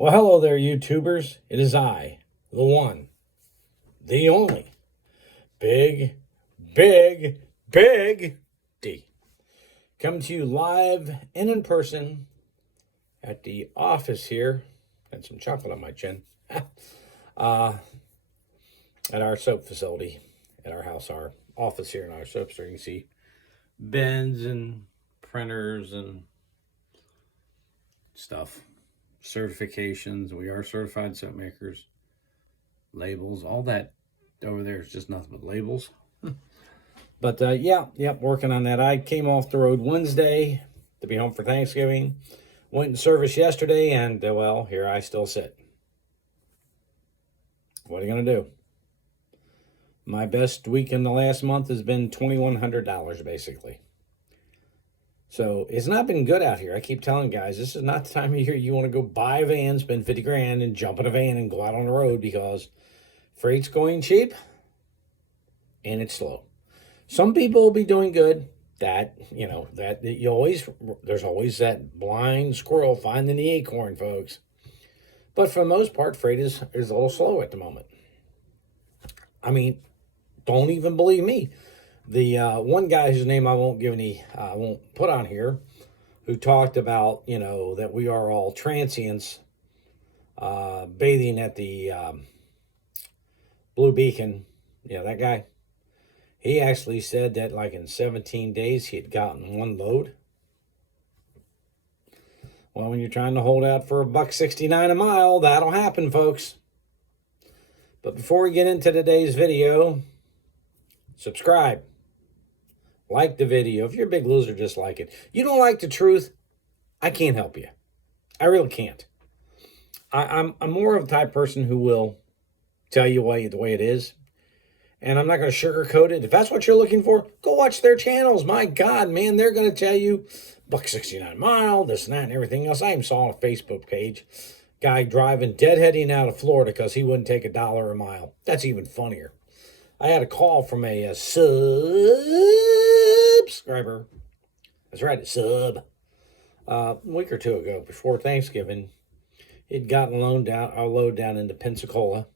Well, hello there, YouTubers. It is I, the one, the only, big, big, big D. Coming to you live and in person at the office here. Got some chocolate on my chin. At our soap facility, at our house, our office here in our soap store. You can see bins and printers and stuff. Certifications. We are certified soap makers. Labels. All that over there is just nothing but labels. But working on that. I came off the road Wednesday to be home for Thanksgiving. Went in service yesterday, and well, here I still sit. What are you going to do? My best week in the last month has been $2,100, basically. So it's not been good out here. I keep telling guys, this is not the time of year you want to go buy a van, spend 50 grand, and jump in a van and go out on the road because freight's going cheap and it's slow. Some people will be doing good. There's always that blind squirrel finding the acorn, folks. But for the most part, freight is a little slow at the moment. I mean, don't even believe me. The one guy whose name I won't put on here, who talked about, that we are all transients bathing at the Blue Beacon. Yeah, that guy. He actually said that like in 17 days he had gotten one load. Well, when you're trying to hold out for $1.69 a mile, that'll happen, folks. But before we get into today's video, subscribe. Like the video. If you're a big loser, just like it. You don't like the truth, I can't help you. I really can't. I'm more of the type of person who will tell you the way it is. And I'm not going to sugarcoat it. If that's what you're looking for, go watch their channels. My God, man, they're going to tell you $1.69 a mile, this and that and everything else. I even saw on a Facebook page, guy driving deadheading out of Florida because he wouldn't take $1 a mile. That's even funnier. I had a call from a subscriber. That's right, a sub. A week or two ago, before Thanksgiving, he'd gotten a load down into Pensacola.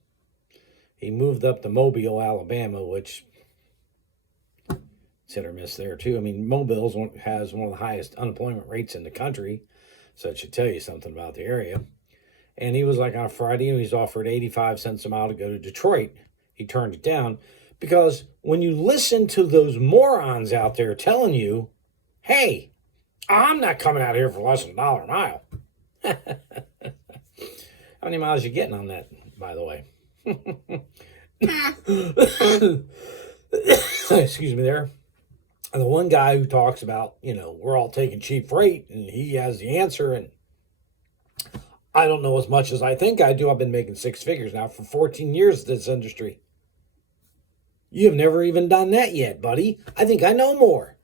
He moved up to Mobile, Alabama, which it's hit or miss there too. I mean, Mobile has one of the highest unemployment rates in the country, so it should tell you something about the area. And he was like on a Friday, and he's offered 85 cents a mile to go to Detroit. He turned it down because when you listen to those morons out there telling you, hey, I'm not coming out here for less than $1 a mile. How many miles are you getting on that, by the way? Excuse me there. And the one guy who talks about, we're all taking cheap freight and he has the answer, and I don't know as much as I think I do. I've been making six figures now for 14 years in this industry. You've never even done that yet, buddy. I think I know more.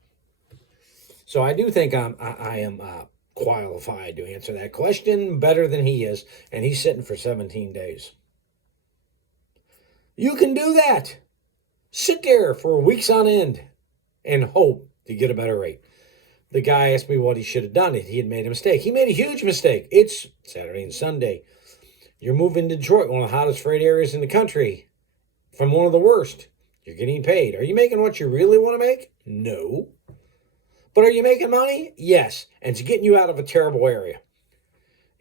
So I do think I am qualified to answer that question better than he is, and he's sitting for 17 days. You can do that. Sit there for weeks on end and hope to get a better rate. The guy asked me what he should have done. He had made a mistake. He made a huge mistake. It's Saturday and Sunday. You're moving to Detroit, one of the hottest freight areas in the country, from one of the worst. You're getting paid. Are you making what you really want to make? No. But are you making money? Yes. And it's getting you out of a terrible area.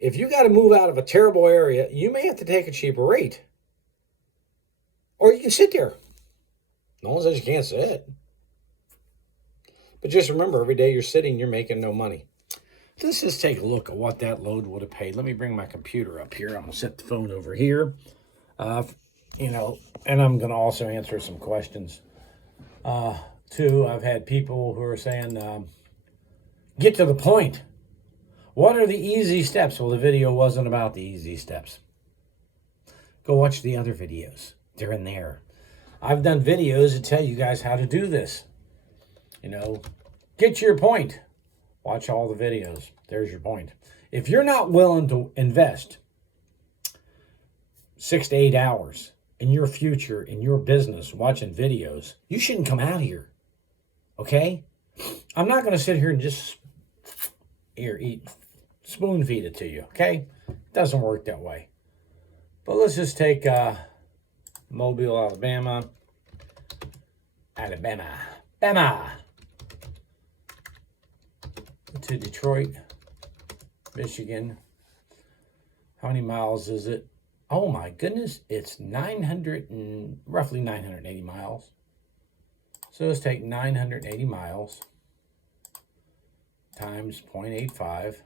If you got to move out of a terrible area, you may have to take a cheaper rate. Or you can sit there. No one says you can't sit. But just remember, every day you're sitting, you're making no money. Let's just take a look at what that load would have paid. Let me bring my computer up here. I'm going to set the phone over here. And I'm going to also answer some questions. Too, I've had people who are saying, get to the point. What are the easy steps? Well, the video wasn't about the easy steps. Go watch the other videos. They're in there. I've done videos that tell you guys how to do this. Get to your point. Watch all the videos. There's your point. If you're not willing to invest 6 to 8 hours in your future, in your business, watching videos, you shouldn't come out here. Okay? I'm not going to sit here and just eat spoon feed it to you, okay? It doesn't work that way. But let's just take Mobile, Alabama, Bama, to Detroit, Michigan. How many miles is it? Oh my goodness, it's roughly 980 miles. So let's take 980 miles times 0.85,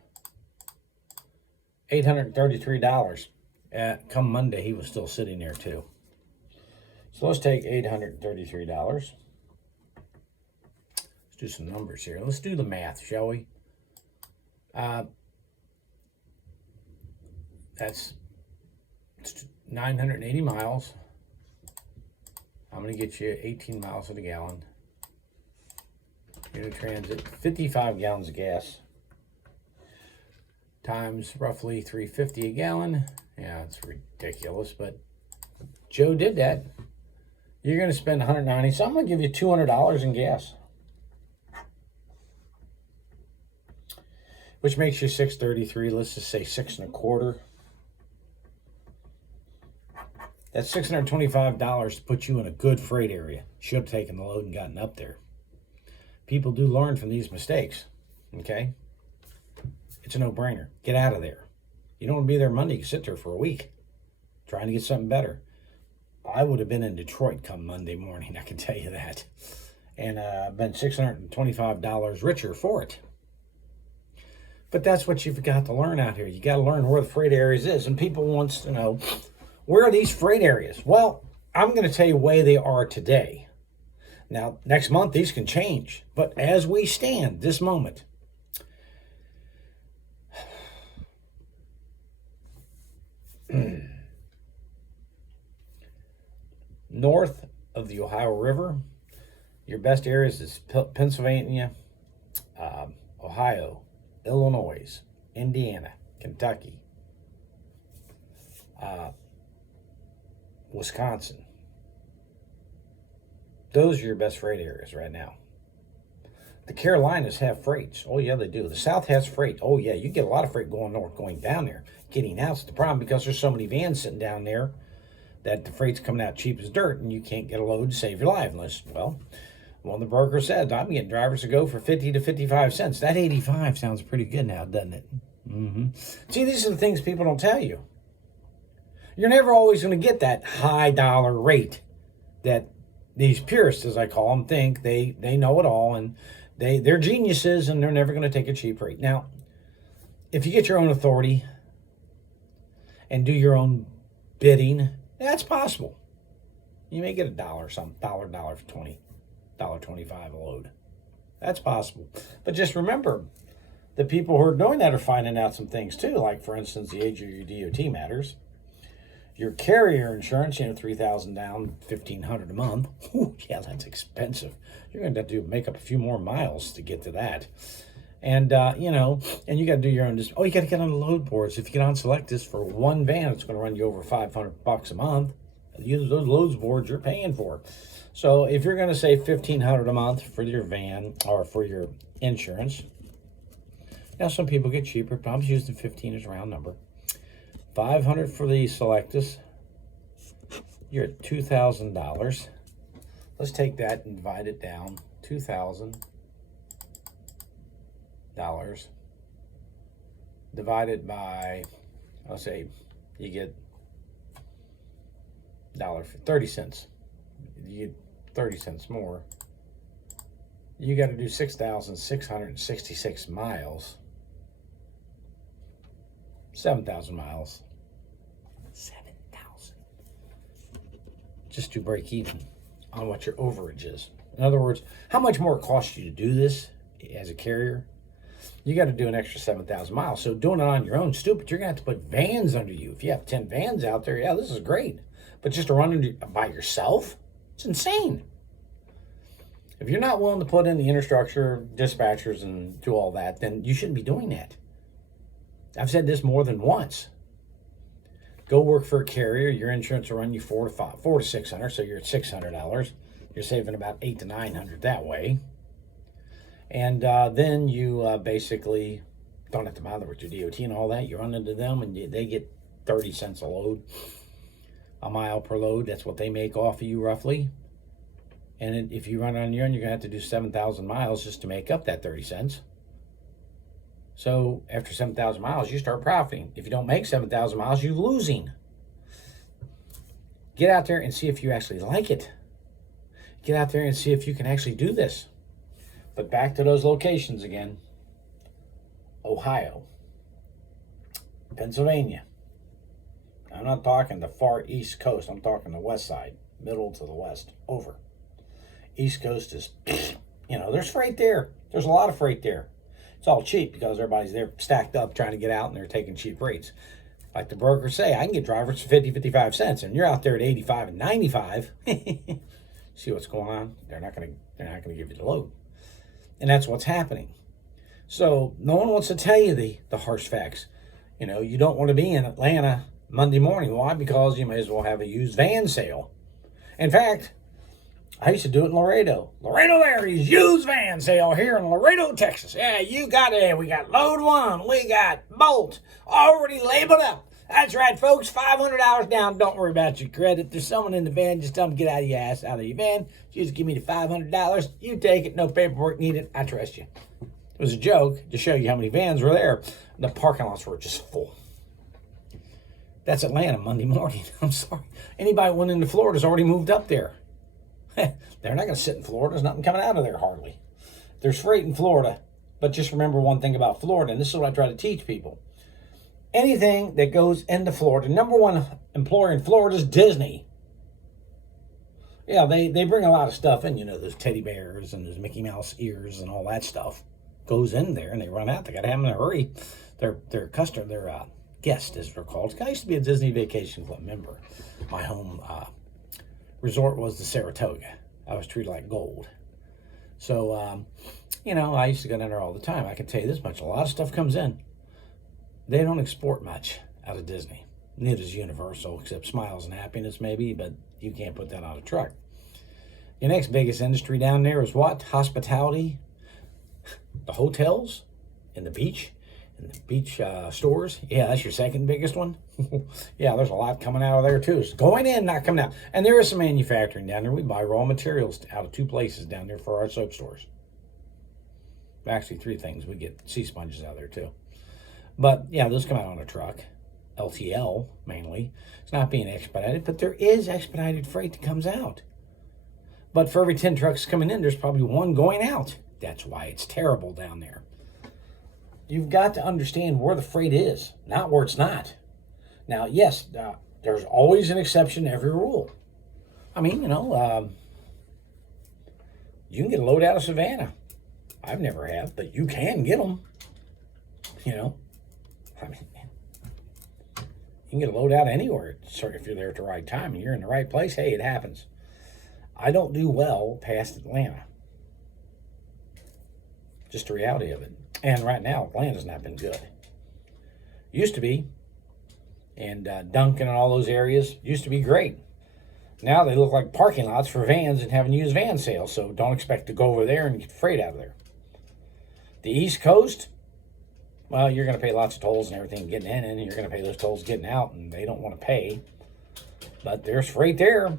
$833. Come Monday, he was still sitting there too. So let's take $833. Let's do some numbers here. Let's do the math, shall we? That's 980 miles. I'm going to get you 18 miles to the gallon. Unit transit, 55 gallons of gas. Times roughly $3.50 a gallon. Yeah, it's ridiculous, but Joe did that. You're going to spend $190, so I'm going to give you $200 in gas. Which makes you $633. Let's just say $6.25. That's $625 to put you in a good freight area. Should have taken the load and gotten up there. People do learn from these mistakes, okay? It's a no-brainer. Get out of there. You don't want to be there Monday. You sit there for a week trying to get something better. I would have been in Detroit come Monday morning, I can tell you that. And been $625 richer for it. But that's what you've got to learn out here. You got to learn where the freight areas is. And people wants to know, where are these freight areas? Well, I'm going to tell you where they are today. Now, next month, these can change. But as we stand this moment, north of the Ohio River, your best areas is Pennsylvania, Ohio, Illinois, Indiana, Kentucky, Wisconsin. Those are your best freight areas right now. The Carolinas have freights. Oh, yeah, they do. The South has freight. Oh, yeah, you get a lot of freight going north, going down there. Getting out's the problem because there's so many vans sitting down there that the freight's coming out cheap as dirt and you can't get a load to save your life unless, well, one of the brokers said, I'm getting drivers to go for 50 to 55 cents. That 85 sounds pretty good now, doesn't it? See, these are the things people don't tell you. You're never always going to get that high dollar rate that these purists, as I call them, think they know it all and they're geniuses and they're never going to take a cheap rate. Now, if you get your own authority and do your own bidding, that's possible. You may get $1 for 20, $1.25 a load. That's possible. But just remember, the people who are doing that are finding out some things too. Like, for instance, the age of your DOT matters. Your carrier insurance, $3,000 down, $1,500 a month. Ooh, yeah, that's expensive. You're going to have to make up a few more miles to get to that. And, and you got to do your own, you got to get on the load boards. If you get on Selectus for one van, it's going to run you over $500 a month. Those loads boards you're paying for. So if you're going to say $1,500 a month for your van or for your insurance, now some people get cheaper, but I'm just using 15 as a round number. $500 for the Selectus, you're at $2,000. Let's take that and divide it down. $2,000 divided by, I'll say, you get $30 cents. You get 30 cents more. You got to do 6,666 miles. 7,000 miles. 7,000. Just to break even on what your overage is. In other words, how much more it costs you to do this as a carrier? You got to do an extra 7,000 miles. So doing it on your own, stupid. You're going to have to put vans under you. If you have 10 vans out there, yeah, this is great. But just to run by yourself, it's insane. If you're not willing to put in the infrastructure, dispatchers, and do all that, then you shouldn't be doing that. I've said this more than once. Go work for a carrier. Your insurance will run you $400 to $600, so you're at $600. You're saving about $800 to $900 that way. And then you basically don't have to bother with your DOT and all that. You run into them and they get 30 cents a mile per load. That's what they make off of you roughly. And if you run on your own, you're going to have to do 7,000 miles just to make up that 30 cents. So after 7,000 miles, you start profiting. If you don't make 7,000 miles, you're losing. Get out there and see if you actually like it. Get out there and see if you can actually do this. But back to those locations again. Ohio, Pennsylvania. I'm not talking the far east coast. I'm talking the west side, middle to the west, over. East coast is, there's freight there. There's a lot of freight there. It's all cheap because everybody's there stacked up trying to get out and they're taking cheap rates. Like the brokers say, I can get drivers for 50, 55 cents, and you're out there at 85 and 95. See what's going on? They're not going to give you the load. And that's what's happening. So no one wants to tell you the harsh facts. You don't want to be in Atlanta Monday morning. Why? Because you may as well have a used van sale. In fact, I used to do it in Laredo. Laredo Larry's used van sale here in Laredo, Texas. Yeah, you got it. We got load one. We got bolt already labeled up. That's right, folks. $500 down. Don't worry about your credit. There's someone in the van. Just tell them to get out of your ass, out of your van. Just give me the $500. You take it. No paperwork needed. I trust you. It was a joke to show you how many vans were there. The parking lots were just full. That's Atlanta Monday morning. I'm sorry. Anybody who went into Florida's already moved up there. They're not going to sit in Florida. There's nothing coming out of there hardly. There's freight in Florida. But just remember one thing about Florida, and this is what I try to teach people. Anything that goes into Florida, number one employer in Florida is Disney. Yeah, they bring a lot of stuff in, those teddy bears and those Mickey Mouse ears and all that stuff goes in there, and they run out. They got to have them in a hurry. Their customer, their guest, as they're called. I used to be a Disney Vacation Club member. My home resort was the Saratoga. I was treated like gold. So, I used to go down there all the time. I can tell you this much. A lot of stuff comes in. They don't export much out of Disney. Neither does Universal, except smiles and happiness maybe, but you can't put that on a truck. The next biggest industry down there is what? Hospitality, the hotels, and the beach stores. Yeah, that's your second biggest one. Yeah, there's a lot coming out of there too. It's going in, not coming out. And there is some manufacturing down there. We buy raw materials out of two places down there for our soap stores. Actually, three things. We get sea sponges out of there too. But yeah, those come out on a truck. LTL mainly. It's not being expedited, but there is expedited freight that comes out. But for every 10 trucks coming in, there's probably one going out. That's why it's terrible down there. You've got to understand where the freight is, not where it's not. Now, yes, there's always an exception to every rule. I mean, you can get a load out of Savannah. I've never have, but you can get them. You can get a load out anywhere. Sorry, if you're there at the right time and you're in the right place, hey, it happens. I don't do well past Atlanta. Just the reality of it. And right now, Atlanta's not been good. Used to be. And Duncan and all those areas used to be great. Now they look like parking lots for vans and having used van sales. So don't expect to go over there and get freight out of there. The East Coast, well, you're going to pay lots of tolls and everything getting in, and you're going to pay those tolls getting out, and they don't want to pay. But there's freight there.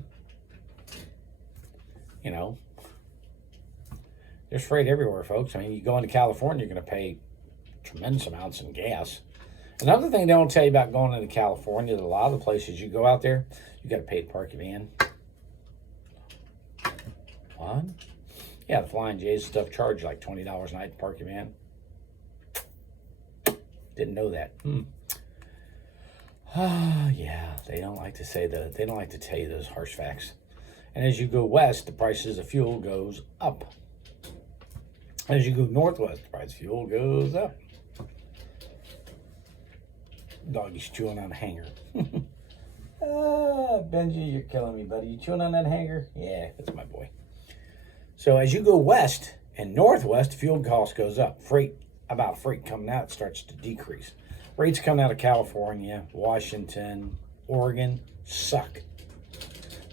There's freight everywhere, folks. I mean, you go into California, you're going to pay tremendous amounts in gas. Another thing they don't tell you about going into California, that a lot of the places you go out there, you got to pay to park your van. What? Yeah, the Flying J's and stuff charge you like $20 a night to park your van. Didn't know that. Yeah, they don't like to say that. They don't like to tell you those harsh facts. And as you go west, the prices of fuel goes up. As you go northwest, the price of fuel goes up. Doggy's chewing on a hanger. Benji, you're killing me, buddy. You chewing on that hanger? Yeah, that's my boy. So as you go west and northwest, fuel cost goes up. Freight coming out starts to decrease. Rates coming out of California, Washington, Oregon suck.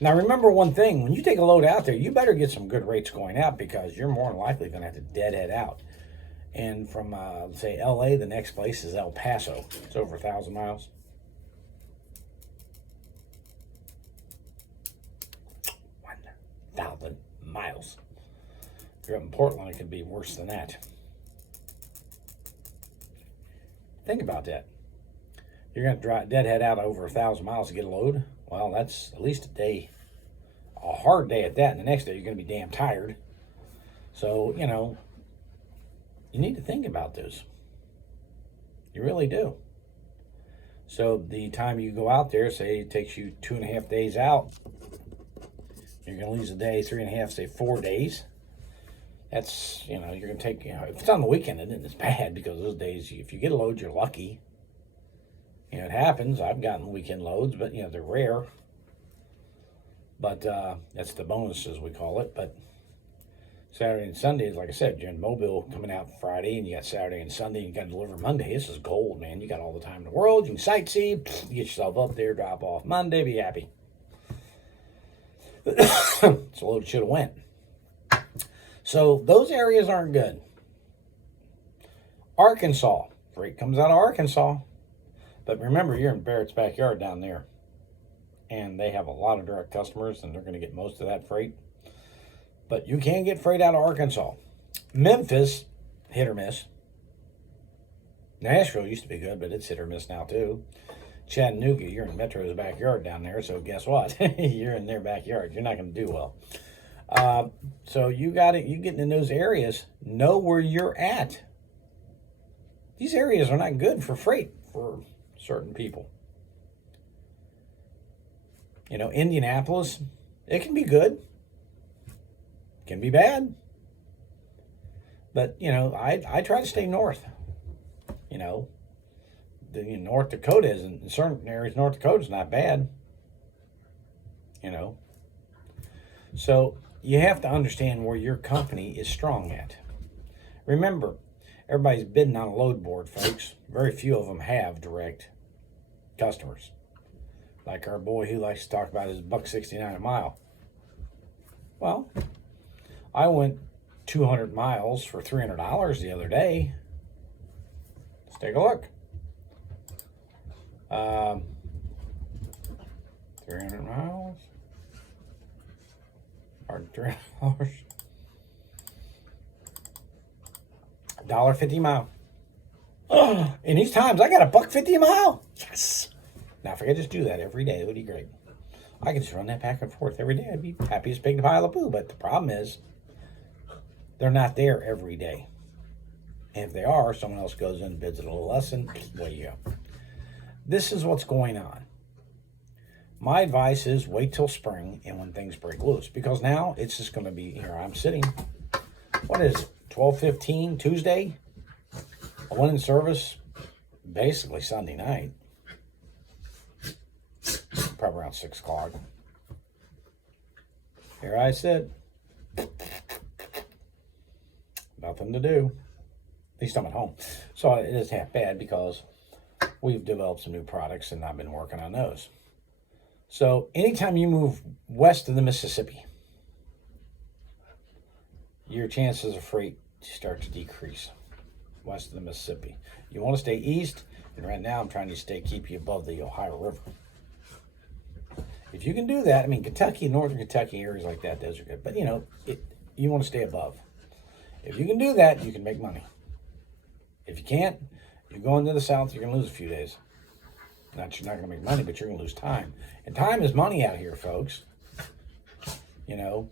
Now remember one thing, when you take a load out there, you better get some good rates going out, because you're more than likely going to have to deadhead out. And from, say, LA, the next place is El Paso. It's over 1,000 miles. 1,000 miles. If you're up in Portland, it could be worse than that. Think about that. You're going to drive deadhead out over 1,000 miles to get a load. Well, that's at least a day, a hard day at that. And the next day, you're going to be damn tired. So, you know, you need to think about this. You really do. So the time you go out there, say it takes you 2.5 days out, you're going to lose a day, 3.5, say 4 days. That's, you know, you're going to take, you know, if it's on the weekend, then it's bad because those days, if you get a load, you're lucky. You know, it happens. I've gotten weekend loads, but, you know, they're rare. But that's the bonus, as we call it. But Saturday and Sunday, like I said, you're in Mobile coming out Friday, and you got Saturday and Sunday, and you got to deliver Monday. This is gold, man. You got all the time in the world. You can sightsee, get yourself up there, drop off Monday, be happy. It's a load should have went. So those areas aren't good. Arkansas. Freight comes out of Arkansas. But remember, you're in Barrett's backyard down there. And they have a lot of direct customers, and they're going to get most of that freight. But you can get freight out of Arkansas. Memphis, hit or miss. Nashville used to be good, but it's hit or miss now too. Chattanooga, you're in Metro's backyard down there, so guess what? You're in their backyard. You're not going to do well. So you getting in those areas, know where you're at. These areas are not good for freight for certain people. You know, Indianapolis, it can be good. It can be bad. But, you know, I try to stay north. You know, North Dakota isn't, in certain areas, North Dakota's not bad. You know. So you have to understand where your company is strong at. Remember, everybody's bidding on a load board, folks. Very few of them have direct customers. Like our boy who likes to talk about his $1.69 a mile. Well, I went 200 miles for $300 the other day. Let's take a look. 300 miles. Or $300. $1.50 a mile. Oh, and these times I got $1.50 a mile. Yes. Now, if I could just do that every day, it would be great. I could just run that back and forth every day. I'd be happy as pig to pile of poo. But the problem is, they're not there every day. And if they are, someone else goes in and bids it a little less, and away you go. This is what's going on. My advice is wait till spring and when things break loose. Because now it's just going to be, here I'm sitting. What is it? 12:15 Tuesday? I went in service basically Sunday night. Probably around 6 o'clock. Here I sit. Nothing to do. At least I'm at home. So it is half bad because we've developed some new products and I've been working on those. So anytime you move west of the Mississippi, your chances of freight start to decrease west of the Mississippi. You want to stay east, and right now I'm trying to keep you above the Ohio River. If you can do that, I mean, Kentucky, northern Kentucky, areas like that, those are good. But, you know, you want to stay above. If you can do that, you can make money. If you can't, you go into the south, you're going to lose a few days. You're not going to make money, but you're going to lose time. And time is money out here, folks. You know,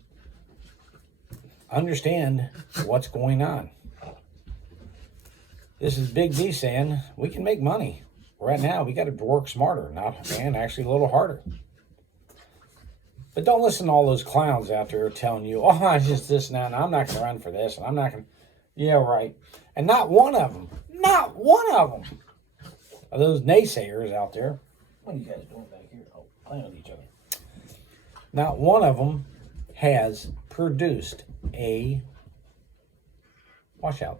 understand what's going on. This is Big D saying we can make money. Right now, we got to work smarter, actually a little harder. But don't listen to all those clowns out there telling you, oh, I just this and that, and I'm not going to run for this, and I'm not going to. Yeah, right. And not one of them are those naysayers out there. What are you guys doing back here? Oh, playing with each other. Not one of them has produced a washout.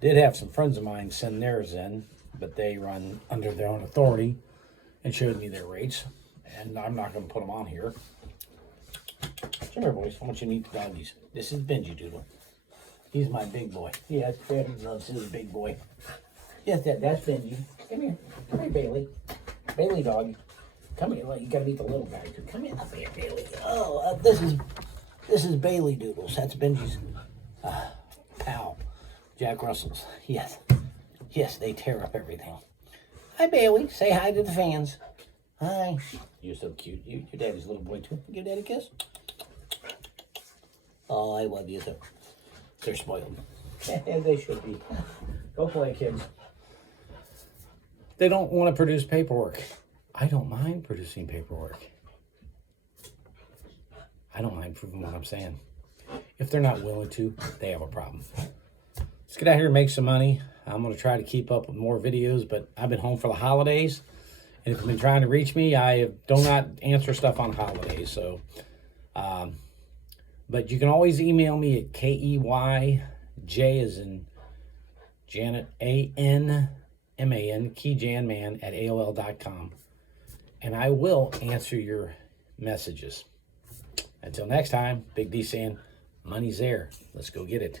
Did have some friends of mine send theirs in, but they run under their own authority and showed me their rates. And I'm not going to put them on here. Come here, boys. I want you to meet the doggies. This is Benji Doodle. He's my big boy. Yes, Daddy loves his big boy. Yes, that's Benji. Come here. Come here, Bailey. Bailey dog. Come here. You gotta meet the little guy too. Come here, up here, Bailey. Oh, this is Bailey Doodles. That's Benji's pal, Jack Russell's. Yes, yes, they tear up everything. Hi, Bailey. Say hi to the fans. Hi. You're so cute. You're Daddy's little boy too. Give Daddy a kiss. Oh, I love you too. They're spoiled. They should be. Go play, kids. They don't want to produce paperwork. I don't mind producing paperwork. I don't mind proving what I'm saying. If they're not willing to, they have a problem. Let's get out here and make some money. I'm going to try to keep up with more videos, but I've been home for the holidays. And if you've been trying to reach me, I do not answer stuff on holidays. So, but you can always email me at KEYJ as in Janet, ANMAN, KeyJanman at AOL.com. And I will answer your messages. Until next time, Big D saying, money's there. Let's go get it.